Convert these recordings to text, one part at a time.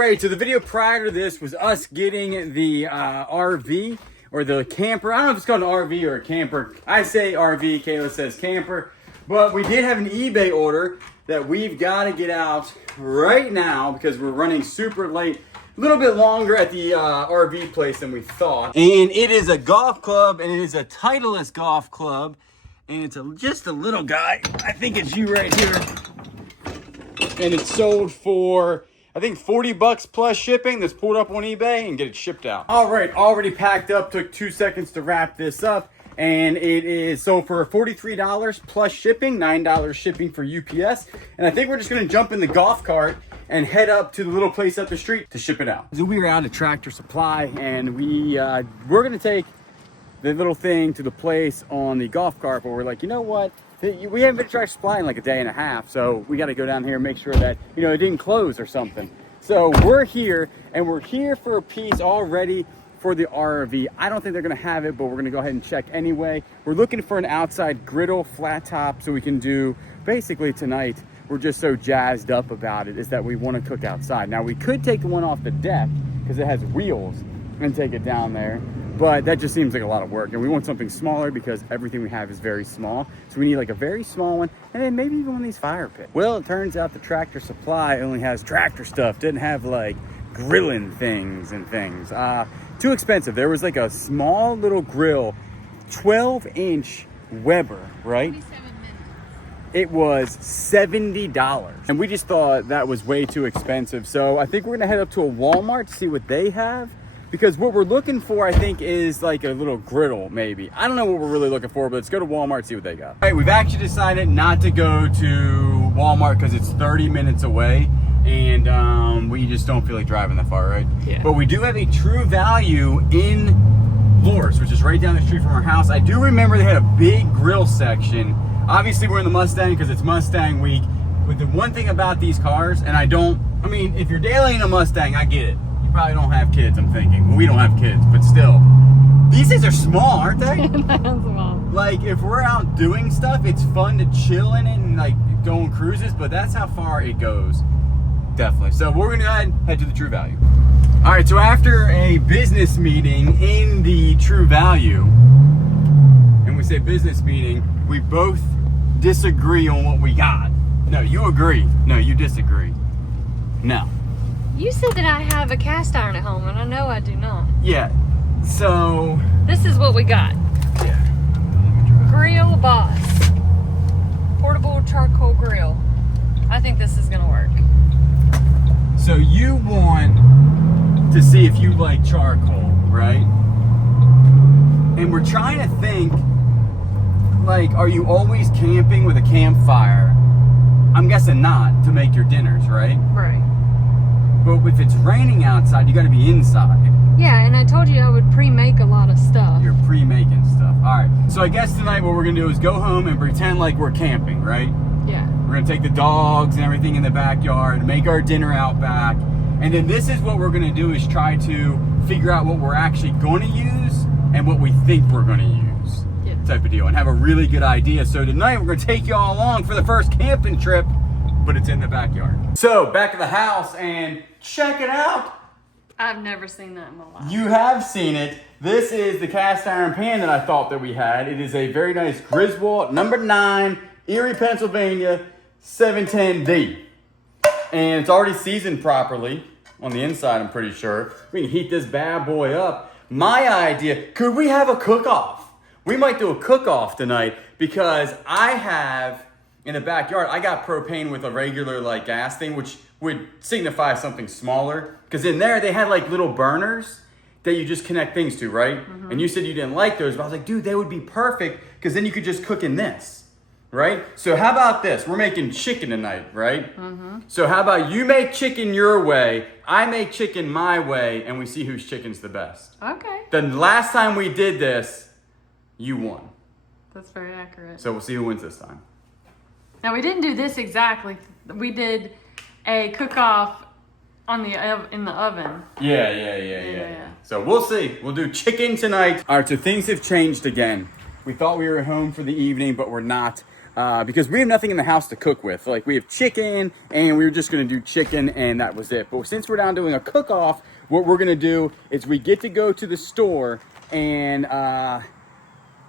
right, so the video prior to this was us getting the RV or the camper. I don't know if it's called an RV or a camper. I say RV, Kayla says camper. But we did have an eBay order that we've got to get out right now because we're running super late. A little bit longer at the RV place than we thought. And it is a golf club, and it is a Titleist golf club. And it's just a little guy. I think it's you right here. And it's sold for, I think, 40 bucks plus shipping. That's pulled up on eBay and get it shipped out. All right, already packed up. Took 2 seconds to wrap this up. And it is sold for $43 plus shipping, $9 shipping for UPS. And I think we're just gonna jump in the golf cart and head up to the little place up the street to ship it out. So we were out at Tractor Supply, and we're gonna take the little thing to the place on the golf cart, but we're like, you know what? We haven't been to Tractor Supply in like a day and a half, so we gotta go down here and make sure that, you know, it didn't close or something. So we're here, and we're here for a piece already for the RV. I don't think they're gonna have it, but we're gonna go ahead and check anyway. We're looking for an outside griddle, flat top, so we can do, basically tonight, we're just so jazzed up about it, is that we wanna cook outside. Now we could take the one off the deck, because it has wheels, and take it down there, but that just seems like a lot of work. And we want something smaller because everything we have is very small. So we need like a very small one, and then maybe even one of these fire pits. Well, it turns out the Tractor Supply only has tractor stuff, didn't have like grilling things and things. Too expensive. There was like a small little grill, 12-inch Weber, right? 27 minutes. It was $70. And we just thought that was way too expensive. So I think we're gonna head up to a Walmart to see what they have. Because what we're looking for, I think, is like a little griddle, maybe. I don't know what we're really looking for, but let's go to Walmart and see what they got. All right, we've actually decided not to go to Walmart because it's 30 minutes away. And we just don't feel like driving that far, right? Yeah. But we do have a True Value in Loris, which is right down the street from our house. I do remember they had a big grill section. Obviously, we're in the Mustang because it's Mustang week. But the one thing about these cars, and I mean, if you're daily in a Mustang, I get it. You probably don't have kids, I'm thinking. Well, we don't have kids, but still. These things are small, aren't they? That's small. Like, if we're out doing stuff, it's fun to chill in it and like go on cruises, but that's how far it goes. Definitely. So we're gonna go ahead and head to the True Value. All right, so after a business meeting in the True Value, and we say business meeting, we both disagree on what we got. No, you agree. No, you disagree. No. You said that I have a cast iron at home, and I know I do not. Yeah, so... This is what we got. Yeah. Grill Boss. Portable charcoal grill. I think this is gonna work. So you want to see if you like charcoal, right? And we're trying to think, like, are you always camping with a campfire? I'm guessing not, to make your dinners, right? Right. But if it's raining outside, you gotta be inside. Yeah, and I told you I would pre-make a lot of stuff. You're pre-making stuff. All right, so I guess tonight what we're gonna do is go home and pretend like we're camping, right? Yeah. We're gonna take the dogs and everything in the backyard, make our dinner out back. And then this is what we're gonna do, is try to figure out what we're actually gonna use and what we think we're gonna use. Yeah. Type of deal, and have a really good idea. So tonight we're gonna take y'all along for the first camping trip, but it's in the backyard. So back at the house, and check it out. I've never seen that in my life. You have seen it. This is the cast iron pan that I thought that we had. It is a very nice Griswold number 9, Erie, Pennsylvania, 710D. And it's already seasoned properly on the inside, I'm pretty sure. We can heat this bad boy up. My idea, could we have a cook-off? We might do a cook-off tonight because I have, in the backyard, I got propane with a regular like gas thing, which would signify something smaller. Because in there, they had like little burners that you just connect things to, right? Mm-hmm. And you said you didn't like those, but I was like, dude, they would be perfect because then you could just cook in this, right? So how about this? We're making chicken tonight, right? Mm-hmm. So how about you make chicken your way, I make chicken my way, and we see whose chicken's the best. Okay. The last time we did this, you won. That's very accurate. So we'll see who wins this time. Now, we didn't do this exactly. We did a cook-off on in the oven. Yeah. So we'll see. We'll do chicken tonight. All right, so things have changed again. We thought we were home for the evening, but we're not. because we have nothing in the house to cook with. Like, we have chicken, and we were just going to do chicken, and that was it. But since we're down doing a cook-off, what we're going to do is we get to go to the store, and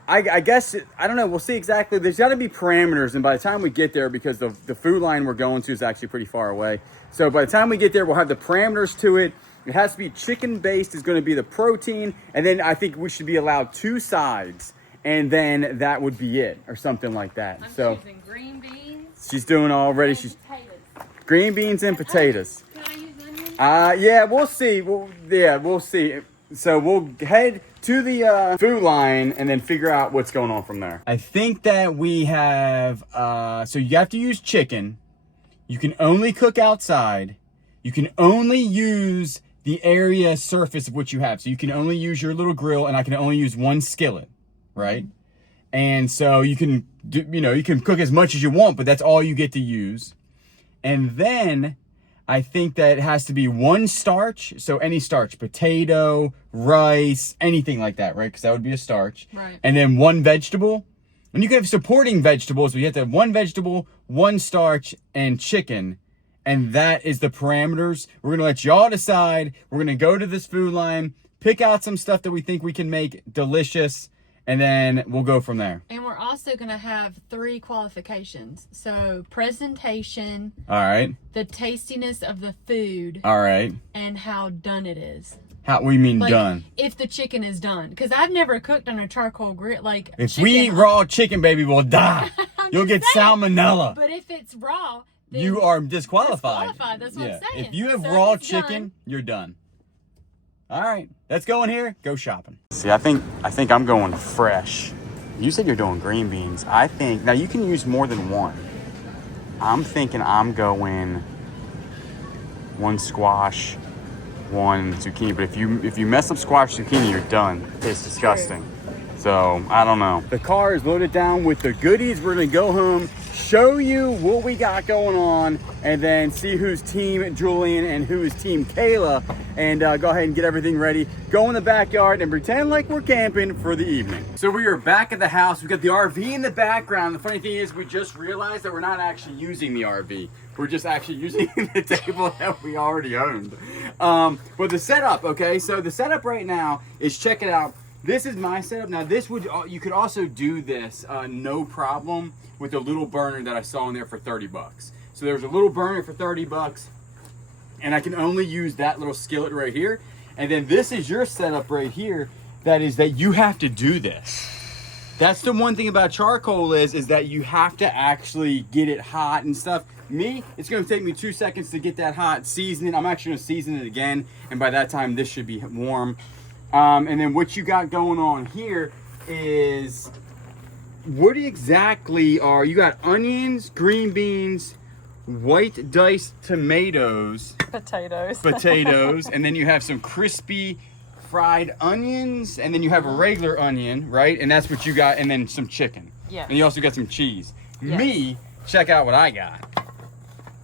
I guess, I don't know, we'll see exactly. There's got to be parameters, and by the time we get there, because the food line we're going to is actually pretty far away. So by the time we get there, we'll have the parameters to it. It has to be chicken-based is going to be the protein, and then I think we should be allowed 2 sides, and then that would be it, or something like that. I'm so choosing green beans. she's doing already. She's potatoes. green beans and potatoes. Can I use onions? Yeah, we'll see. We'll see. So we'll head to the food line and then figure out what's going on from there. I think that we have, so you have to use chicken. You can only cook outside. You can only use the area surface of what you have. So you can only use your little grill, and I can only use 1 skillet, right? And so you can do, you can cook as much as you want, but that's all you get to use. And then I think that it has to be 1 starch. So any starch, potato, rice, anything like that, right? Because that would be a starch. Right. And then 1 vegetable. And you can have supporting vegetables, but you have to have 1 vegetable, 1 starch, and chicken. And that is the parameters. We're going to let y'all decide. We're going to go to this food line, pick out some stuff that we think we can make delicious, and then we'll go from there. And we're also going to have 3 qualifications. So presentation. All right. The tastiness of the food. All right. And how done it is. How we mean Like, done? if the chicken is done. Because I've never cooked on a charcoal grill. Like, If chicken, we eat raw chicken, baby, we'll die. You'll get salmonella. But if it's raw, then You are disqualified. That's what I'm saying. If you have So raw if it's chicken, done- you're done. All right, let's go in here. Go shopping. See, I think I'm going fresh. You said you're doing green beans. I think now you can use more than 1. I'm thinking I'm going 1 squash, 1 zucchini. But if you mess up squash zucchini, you're done. It's disgusting. So I don't know. The car is loaded down with the goodies. We're gonna go home, show you what we got going on, and then see who's team Julian and who is team Kayla, and go ahead and get everything ready. Go in the backyard and pretend like we're camping for the evening. So we are back at the house. We've got the RV in the background. The funny thing is we just realized that we're not actually using the RV. We're just actually using the table that we already owned. But the setup, okay? So the setup right now is, check it out. This is my setup. Now this would, you could also do this no problem with a little burner that I saw in there for 30 bucks. So there's a little burner for 30 bucks, and I can only use that little skillet right here. And then this is your setup right here. That is that you have to do this. That's the one thing about charcoal is that you have to actually get it hot and stuff. Me, it's gonna take me 2 seconds to get that hot, season it. I'm actually gonna season it again, and by that time this should be warm. And then what you got going on here is, what exactly are, you got onions, green beans, white diced tomatoes. Potatoes. And then you have some crispy fried onions, and then you have a regular onion, right? And that's what you got, and then some chicken. Yeah. And you also got some cheese. Yes. Me, check out what I got.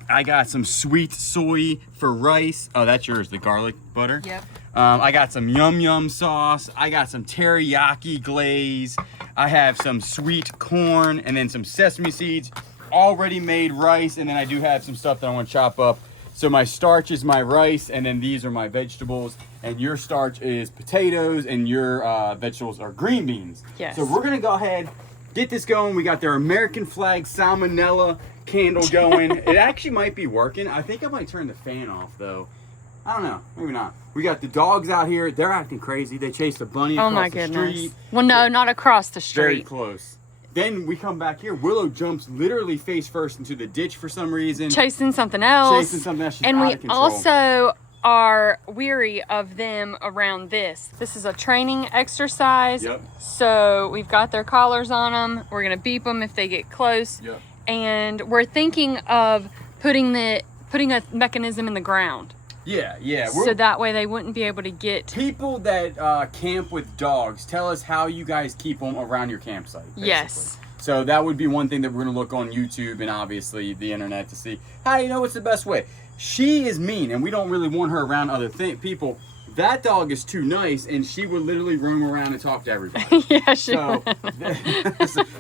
I got some sweet soy for rice. Oh, that's yours, the garlic butter. Yep. I got some yum yum sauce. I got some teriyaki glaze. I have some sweet corn, and then some sesame seeds, already made rice, and then I do have some stuff that I want to chop up. So my starch is my rice, and then these are my vegetables, and your starch is potatoes, and your vegetables are green beans. Yes. So we're gonna go ahead, get this going. We got their American flag salmonella candle going. It actually might be working. I think I might turn the fan off though. I don't know, maybe not. We got the dogs out here. They're acting crazy. They chased a bunny across the street. Well, no, not across the street. Very close. Then we come back here. Willow jumps literally face first into the ditch for some reason. Chasing something else. She's and out we of control. also are weary of them around this. This is a training exercise. Yep. So we've got their collars on them. We're going to beep them if they get close. Yep. And we're thinking of putting a mechanism in the ground. Yeah. So that way they wouldn't be able to get... People that camp with dogs, tell us how you guys keep them around your campsite. Basically. Yes. So that would be one thing that we're going to look on YouTube and obviously the internet to see how you know what's the best way. She is mean, and we don't really want her around other people. that dog is too nice, and she would literally roam around and talk to everybody. Yeah, she so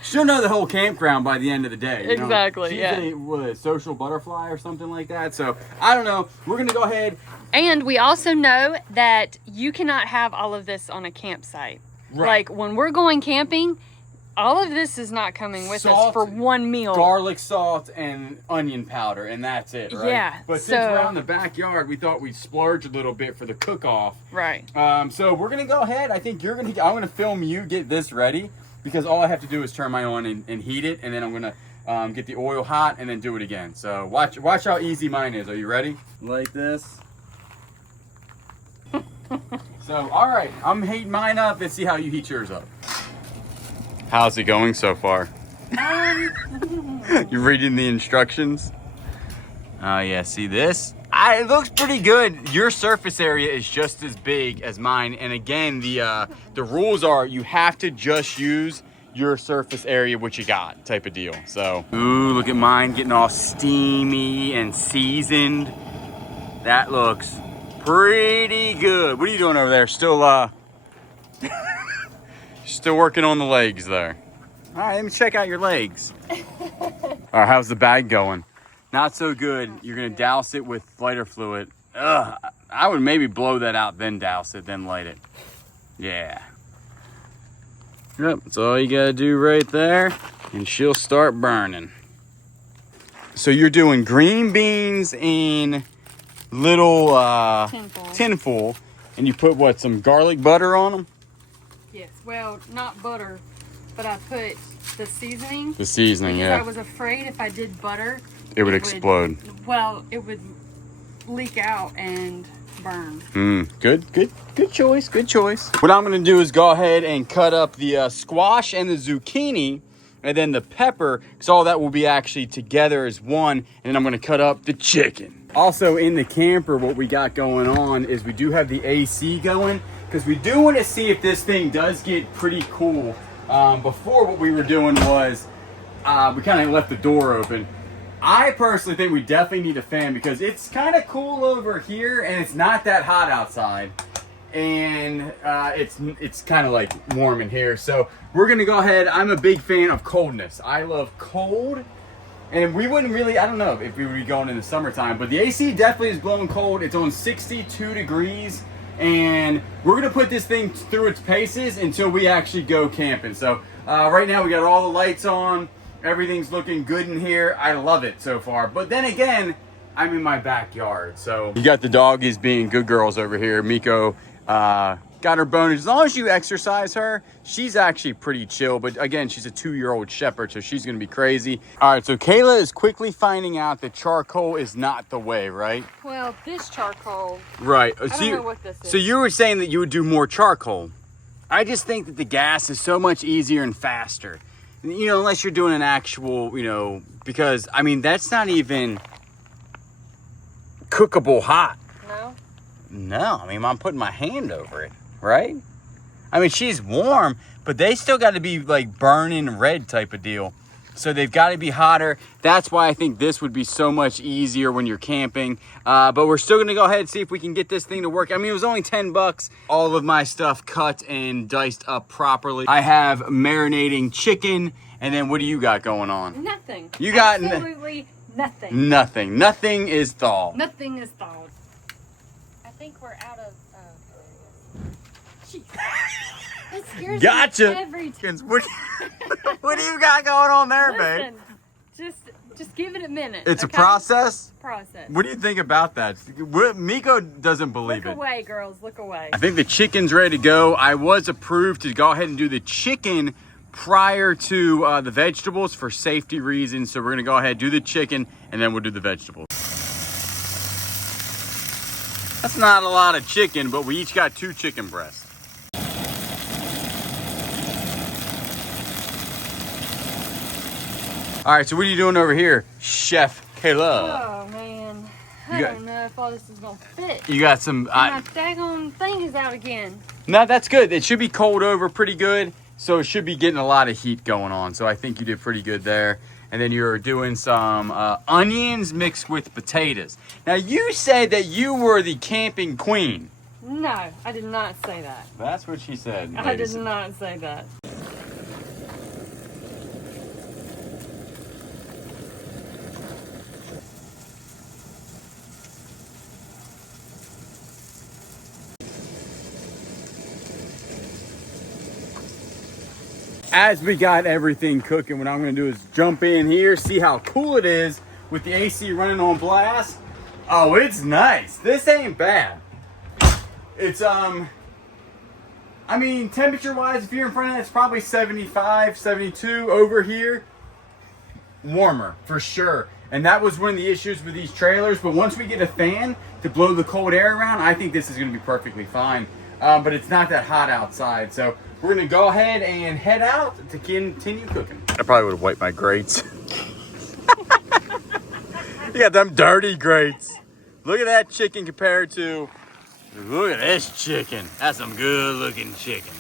she'll know the whole campground by the end of the day. You exactly. know? She's a social butterfly or something like that. So I don't know. We're gonna go ahead. And we also know that you cannot have all of this on a campsite. Right. Like when we're going camping, all of this is not coming with us for one meal. Garlic salt and onion powder, and that's it, right? Yeah. But since we're out in the backyard, we thought we'd splurge a little bit for the cook-off. Right. So we're gonna go ahead. I think I'm gonna film you get this ready, because all I have to do is turn mine on and heat it, and then I'm gonna get the oil hot and then do it again. So watch how easy mine is. Are you ready? Like this. So all right, I'm heating mine up. Let's see how you heat yours up. How's it going so far? You're reading the instructions? Oh yeah, see this? It looks pretty good. Your surface area is just as big as mine. And again, the rules are you have to just use your surface area, what you got, type of deal. So, ooh, look at mine getting all steamy and seasoned. That looks pretty good. What are you doing over there? Still working on the legs there. All right, let me check out your legs. All right, how's the bag going? Not so good. You're gonna douse it with lighter fluid. Ugh, I would maybe blow that out, then douse it, then light it. Yeah. Yep, that's all you gotta do right there, and she'll start burning. So you're doing green beans in little tinfoil, and you put what, some garlic butter on them? Yes, well, not butter, but I put the seasoning. The seasoning, because yeah. I was afraid if I did butter, it would explode. Well, it would leak out and burn. Good choice, good choice. What I'm gonna do is go ahead and cut up the squash and the zucchini, and then the pepper, because all that will be actually together as one, and then I'm gonna cut up the chicken. Also in the camper, what we got going on is we do have the AC going, because we do want to see if this thing does get pretty cool. Before, what we were doing was we kind of left the door open. I personally think we definitely need a fan, because it's kind of cool over here and it's not that hot outside, and it's kind of like warm in here. So we're gonna go ahead. I'm a big fan of coldness. I love cold, and we wouldn't really, I don't know if we would be going in the summertime, but the AC definitely is blowing cold. It's on 62 degrees. And we're gonna put this thing through its paces until we actually go camping. So right now we got all the lights on, everything's looking good in here. I love it so far. But then again, I'm in my backyard. So you got the doggies being good girls over here. Miko got her bone. As long as you exercise her, she's actually pretty chill. But again, she's a 2-year-old shepherd, so she's gonna be crazy. All right, so Kayla is quickly finding out that charcoal is not the way, right? Well, this charcoal. Right. I don't know what this is. So you were saying that you would do more charcoal. I just think that the gas is so much easier and faster. You know, unless you're doing an actual, you know, because I mean that's not even cookable hot. No. No, I mean I'm putting my hand over it, right? I mean she's warm, but they still got to be like burning red type of deal. So they've got to be hotter. That's why I think this would be so much easier when you're camping. But we're still gonna go ahead and see if we can get this thing to work. I mean, it was only 10 bucks. All of my stuff cut and diced up properly. I have marinating chicken. And then what do you got going on? Nothing. You got absolutely nothing. Nothing. Nothing is thawed. Nothing is thawed. I think we're out of. Jeez. That scares Gotcha. me every time. What do you got going on there, babe? Just give it a minute. It's okay? a process? Process. What do you think about that? Miko doesn't believe it. Look away, girls. Look away. I think the chicken's ready to go. I was approved to go ahead and do the chicken prior to the vegetables for safety reasons. So we're going to go ahead and do the chicken, and then we'll do the vegetables. That's not a lot of chicken, but we each got 2 chicken breasts. All right, so what are you doing over here, Chef Kayla? Oh, man. I don't know if all this is going to fit. You got some... my daggone thing is out again. No, that's good. It should be cold over pretty good, so it should be getting a lot of heat going on. So I think you did pretty good there. And then you're doing some onions mixed with potatoes. Now, you said that you were the camping queen. No, I did not say that. That's what she said. I did not say that. As we got everything cooking, what I'm gonna do is jump in here, see how cool it is with the AC running on blast. Oh, it's nice. This ain't bad. It's, I mean, temperature-wise, if you're in front of it, it's probably 75, 72 over here. Warmer, for sure. And that was one of the issues with these trailers. But once we get a fan to blow the cold air around, I think this is gonna be perfectly fine. But it's not that hot outside. So we're gonna go ahead and head out to continue cooking. I probably would have wiped my grates. You got them dirty grates. Look at that chicken compared to, look at this chicken. That's some good looking chicken.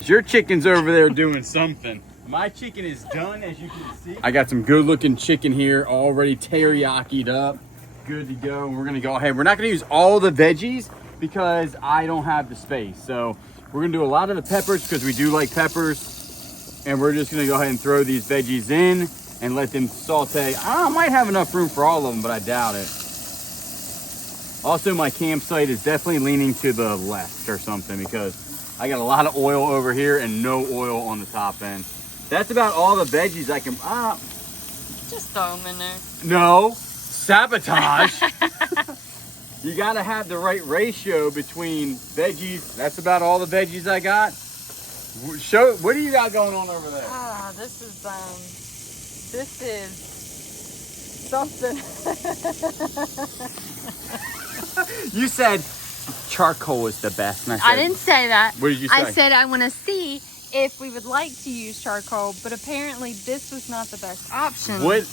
Your chicken's over there doing something. My chicken is done, as you can see. I got some good looking chicken here already teriyaki'd up. Good to go. We're gonna go ahead. We're not gonna use all the veggies because I don't have the space. So we're gonna do a lot of the peppers because we do like peppers. And we're just gonna go ahead and throw these veggies in and let them saute. I might have enough room for all of them, but I doubt it. Also, my campsite is definitely leaning to the left or something because I got a lot of oil over here and no oil on the top end. That's about all the veggies I can, Just throw them in there. no, sabotage. You gotta have the right ratio between veggies. That's about all the veggies I got. Show, what do you got going on over there? This is something. You said charcoal is the best. And I didn't say that. What did you say? I said I want to see if we would like to use charcoal, but apparently this was not the best option. What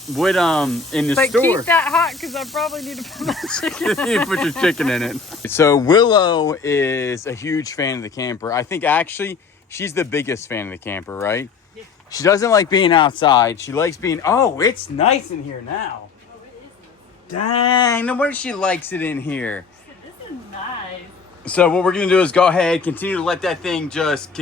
in the But store? keep that hot because I probably need to put my chicken You need to put your chicken in it. So Willow is a huge fan of the camper. I think actually she's the biggest fan of the camper, right? Yeah. She doesn't like being outside. She likes being, oh, it's nice in here now. Oh, it is nice. Dang, no wonder she likes it in here. This is nice. So what we're gonna do is go ahead, continue to let that thing just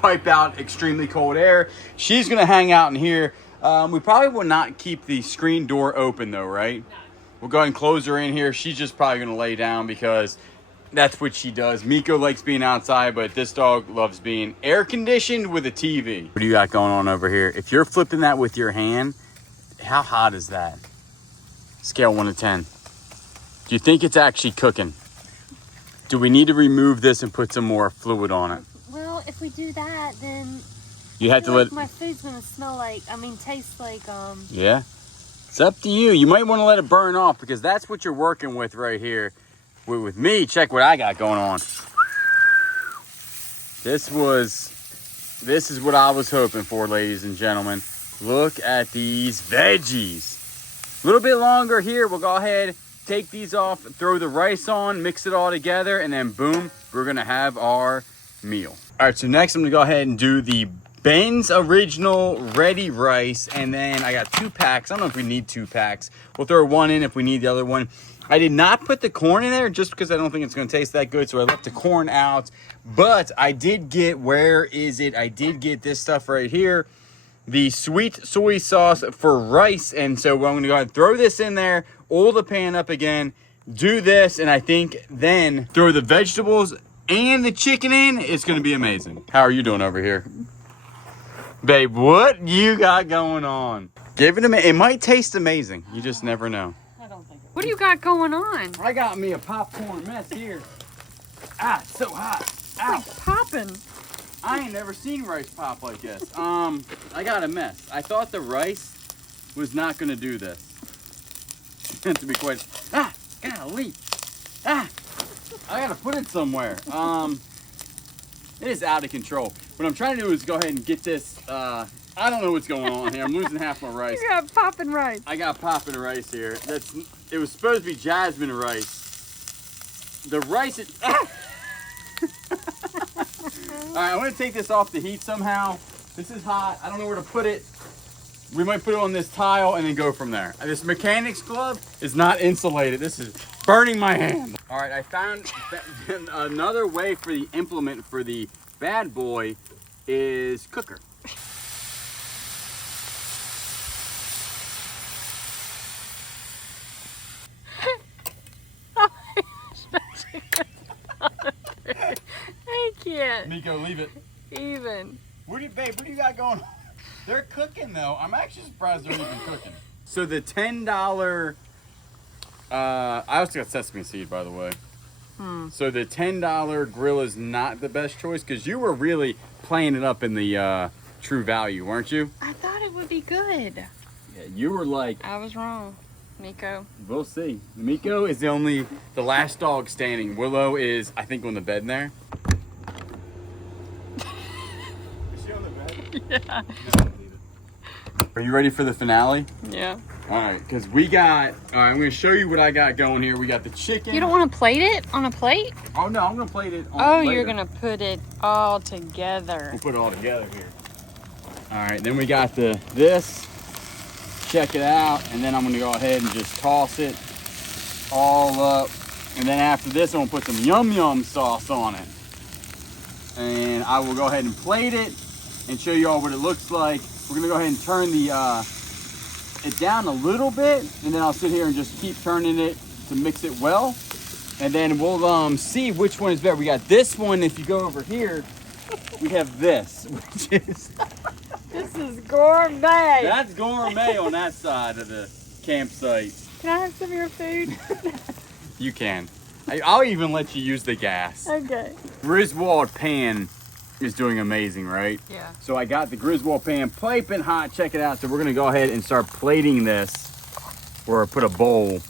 pipe out extremely cold air. She's gonna hang out in here. We probably will not keep the screen door open though, right? No. We'll go ahead and close her in here. She's just probably gonna lay down because that's what she does. Miko likes being outside, but this dog loves being air conditioned with a TV. What do you got going on over here? If you're flipping that with your hand, how hot is that? Scale 1 to 10. Do you think it's actually cooking? Do we need to remove this and put some more fluid on it? Well, if we do that, then you have to let my food's gonna smell like, taste like Yeah, it's up to you. You might want to let it burn off because that's what you're working with right here. With me, check what I got going on. This is what I was hoping for, ladies and gentlemen. Look at these veggies. A little bit longer here. We'll go ahead, take these off, throw the rice on, mix it all together, and then boom, we're gonna have our meal. All right, so next I'm gonna go ahead and do the Ben's Original Ready Rice, and then I got 2 packs. I don't know if we need 2 packs. We'll throw one in if we need the other one. I did not put the corn in there just because I don't think it's gonna taste that good, so I left the corn out. But I did get, where is it? I did get this stuff right here, the sweet soy sauce for rice. And so I'm gonna go ahead and throw this in there, oil the pan up again, do this, and I think then throw the vegetables and the chicken in. It's gonna be amazing. How are you doing over here? Babe, what you got going on? Give it a minute. It might taste amazing. You just never know. I don't think. What do you got going on? I got me a popcorn mess here. It's so hot. Ow. It's like popping. I ain't never seen rice pop like this. I got a mess. I thought the rice was not gonna do this. To be quite, golly. I gotta put it somewhere. It is out of control. What I'm trying to do is go ahead and get this, I don't know what's going on here. I'm losing half my rice. You got popping rice. I got popping rice here. It was supposed to be jasmine rice. The rice is, All right, I'm gonna take this off the heat somehow. This is hot. I don't know where to put it. We might put it on this tile and then go from there. This mechanic's glove is not insulated. This is burning my hand. All All right, I found another way for the implement for the bad boy is cooker. I can't Miko, leave it. even. Babe, what do you got going on? They're cooking though. I'm actually surprised they're even cooking. So the $10, I also got sesame seed, by the way. So the $10 grill is not the best choice because you were really playing it up in the true value, weren't you? I thought it would be good. Yeah, you were like, I was wrong, Miko. we'll see. Miko is the last dog standing. Willow is, I think, on the bed in there. Is she on the bed? Yeah. Are you ready for the finale? Yeah. All right, because I'm going to show you what I got going here. We got the chicken. You don't want to plate it on a plate? Oh, no, I'm going to plate it on Oh, later. you're going to put it all together. We'll put it all together here. All right, then we got this. Check it out, and then I'm going to go ahead and just toss it all up. And then after this, I'm going to put some yum yum sauce on it. And I will go ahead and plate it and show you all what it looks like. We're gonna go ahead and turn it down a little bit, and then I'll sit here and just keep turning it to mix it well. And then we'll see which one is better. We got this one. If you go over here, we have this, which is This is gourmet. that's gourmet on that side of the campsite. Can I have some of your food? You can. I'll even let you use the gas. Okay. Griswold pan is doing amazing, right? Yeah. So I got the Griswold pan piping hot. Check it out. So we're gonna go ahead and start plating this, or put a bowl.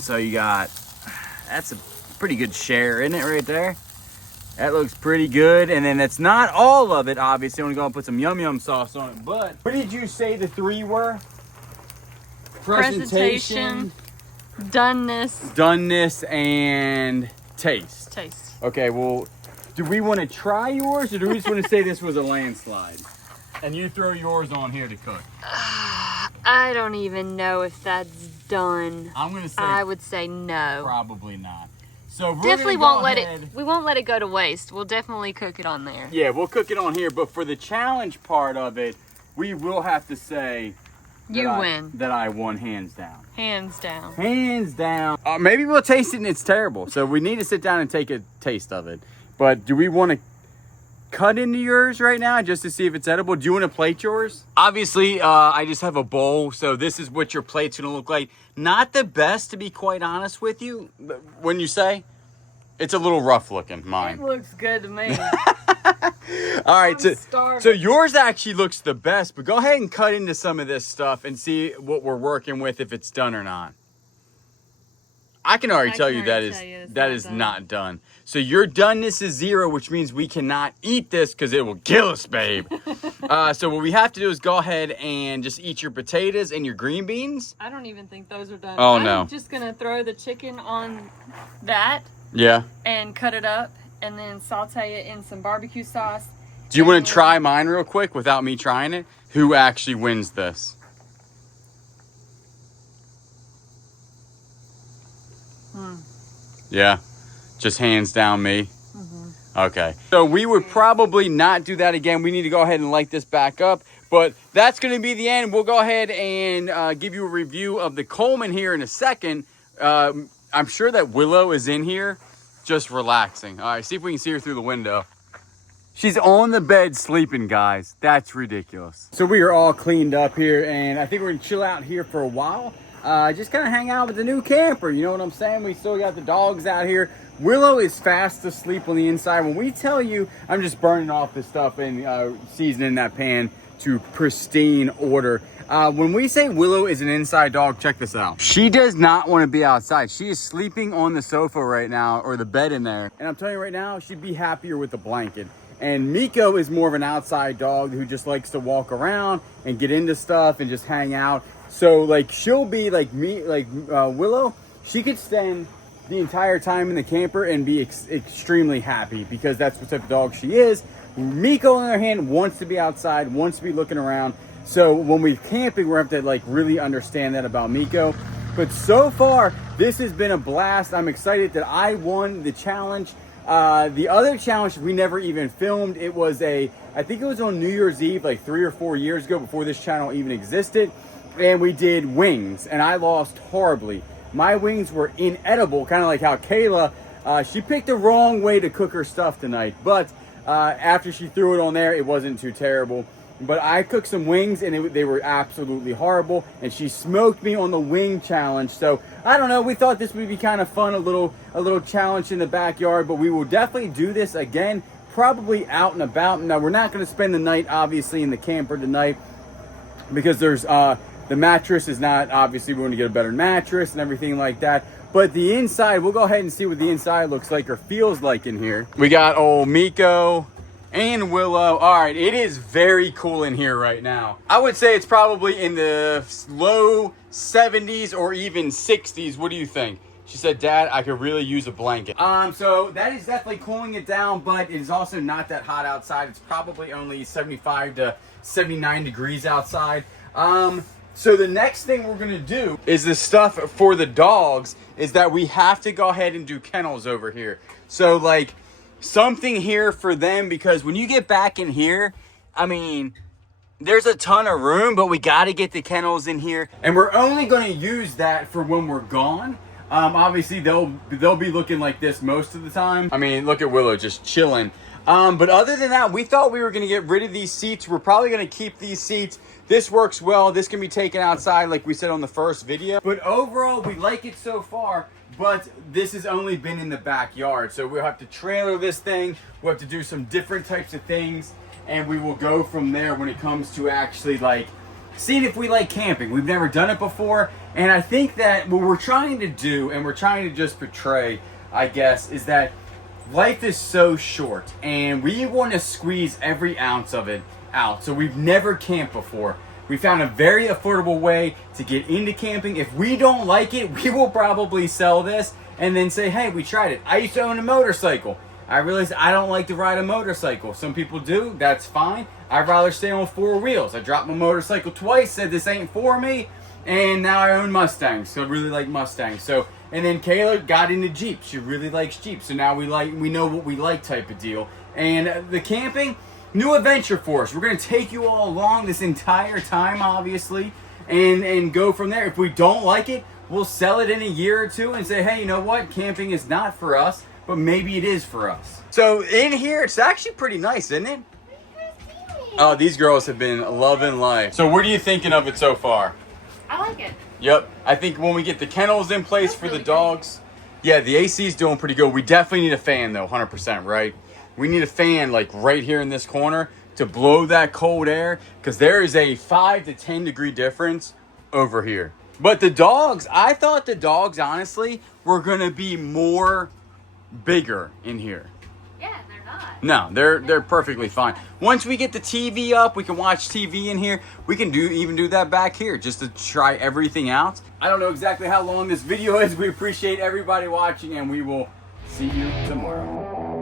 So you got, that's a pretty good share, isn't it, right there? That looks pretty good. And then that's not all of it, obviously. I'm gonna go and put some yum yum sauce on it. But what did you say the three were? Presentation, doneness, and taste. Taste. Okay, well, do we want to try yours, or do we just want to say this was a landslide? And you throw yours on here to cook. I don't even know if that's done. I'm going to say I would say no. probably not. So we're Definitely gonna won't go let ahead. it. We won't let it go to waste. We'll definitely cook it on there. Yeah, we'll cook it on here, but for the challenge part of it, we will have to say You win. that I won hands down. Hands down. Hands down. Maybe we'll taste it and it's terrible. So we need to sit down and take a taste of it. But do we want to cut into yours right now just to see if it's edible? Do you want to plate yours? Obviously, I just have a bowl, so this is what your plate's going to look like. Not the best, to be quite honest with you. When you say, it's a little rough looking, mine. It looks good to me. All right, I'm starving. so yours actually looks the best, but go ahead and cut into some of this stuff and see what we're working with, if it's done or not. I can already tell you that is not done. So your doneness is 0, which means we cannot eat this because it will kill us, babe. So what we have to do is go ahead and just eat your potatoes and your green beans. I don't even think those are done. Oh, I'm no. just going to throw the chicken on that Yeah. and cut it up and then saute it in some barbecue sauce. Do you want to try mine real quick without me trying it? Who actually wins this? Yeah, just hands down me. Okay, so we would probably not do that again. We need to go ahead and light this back up, but that's going to be the end. We'll go ahead and give you a review of the Coleman here in a second. I'm sure that Willow is in here just relaxing. All right, see if we can see her through the window. She's on the bed sleeping, guys. That's ridiculous. So we are all cleaned up here, and I think we're gonna chill out here for a while. Just kind of hang out with the new camper. You know what I'm saying? We still got the dogs out here. Willow is fast asleep on the inside. When we tell you, I'm just burning off the stuff and seasoning that pan to pristine order. When we say Willow is an inside dog, check this out. She does not want to be outside. She is sleeping on the sofa right now, or the bed in there. And I'm telling you right now, she'd be happier with the blanket. And Miko is more of an outside dog who just likes to walk around and get into stuff and just hang out. So like she'll be like me, like Willow, she could spend the entire time in the camper and be extremely happy because that's what type of dog she is. Miko, on the other hand, wants to be outside, wants to be looking around. So when we're camping, we have to like really understand that about Miko. But so far, this has been a blast. I'm excited that I won the challenge. The other challenge we never even filmed. It was I think it was on New Year's Eve, like 3 or 4 years ago, before this channel even existed. And we did wings, and I lost horribly. My wings were inedible, kind of like how Kayla, she picked the wrong way to cook her stuff tonight. But after she threw it on there, it wasn't too terrible. But I cooked some wings, and they were absolutely horrible. And she smoked me on the wing challenge. So I don't know. We thought this would be kind of fun, a little challenge in the backyard. But we will definitely do this again, probably out and about. Now we're not going to spend the night, obviously, in the camper tonight, because there's the mattress is not, obviously we're going to get a better mattress and everything like that. But the inside, we'll go ahead and see what the inside looks like or feels like in here. We got old Miko and Willow. All right, it is very cool in here right now. I would say it's probably in the low 70s or even 60s. What do you think? She said, Dad, I could really use a blanket. So that is definitely cooling it down, but it is also not that hot outside. It's probably only 75 to 79 degrees outside. So the next thing we're gonna do is the stuff for the dogs is that we have to go ahead and do kennels over here. So like something here for them, because when you get back in here, I mean, there's a ton of room, but we got to get the kennels in here, and we're only going to use that for when we're gone. Obviously they'll be looking like this most of the time. I mean, look at Willow just chilling. But other than that, we thought we were going to get rid of these seats. We're probably going to keep these seats. This works well. This can be taken outside like we said on the first video. But overall, we like it so far. But this has only been in the backyard. So we'll have to trailer this thing. We'll have to do some different types of things. And we will go from there when it comes to actually like seeing if we like camping. We've never done it before. And I think that what we're trying to do, and we're trying to just portray, I guess, is that life is so short. And we want to squeeze every ounce of it out. So we've never camped before. We found a very affordable way to get into camping. If we don't like it, we will probably sell this and then say, hey, we tried it. I used to own a motorcycle. I realized I don't like to ride a motorcycle. Some people do, that's fine. I'd rather stay on 4 wheels. I dropped my motorcycle twice, said this ain't for me, and now I own Mustangs, so I really like Mustangs. So, and then Kayla got into Jeeps. She really likes Jeeps, so now we know what we like type of deal. And the camping, new adventure for us. We're gonna take you all along this entire time, obviously, and go from there. If we don't like it, we'll sell it in a year or two and say, hey, you know what? Camping is not for us, but maybe it is for us. So in here, it's actually pretty nice, isn't it? Oh, these girls have been loving life. So what are you thinking of it so far? I like it. Yep. I think when we get the kennels in place for the dogs, yeah, the AC is doing pretty good. We definitely need a fan though, 100%, right? We need a fan like right here in this corner to blow that cold air, because there is a 5 to 10 degree difference over here. But the dogs, I thought the dogs honestly were gonna be bigger in here. Yeah, they're not. No, they're perfectly fine. Once we get the TV up, we can watch TV in here. We can even do that back here just to try everything out. I don't know exactly how long this video is. We appreciate everybody watching, and we will see you tomorrow.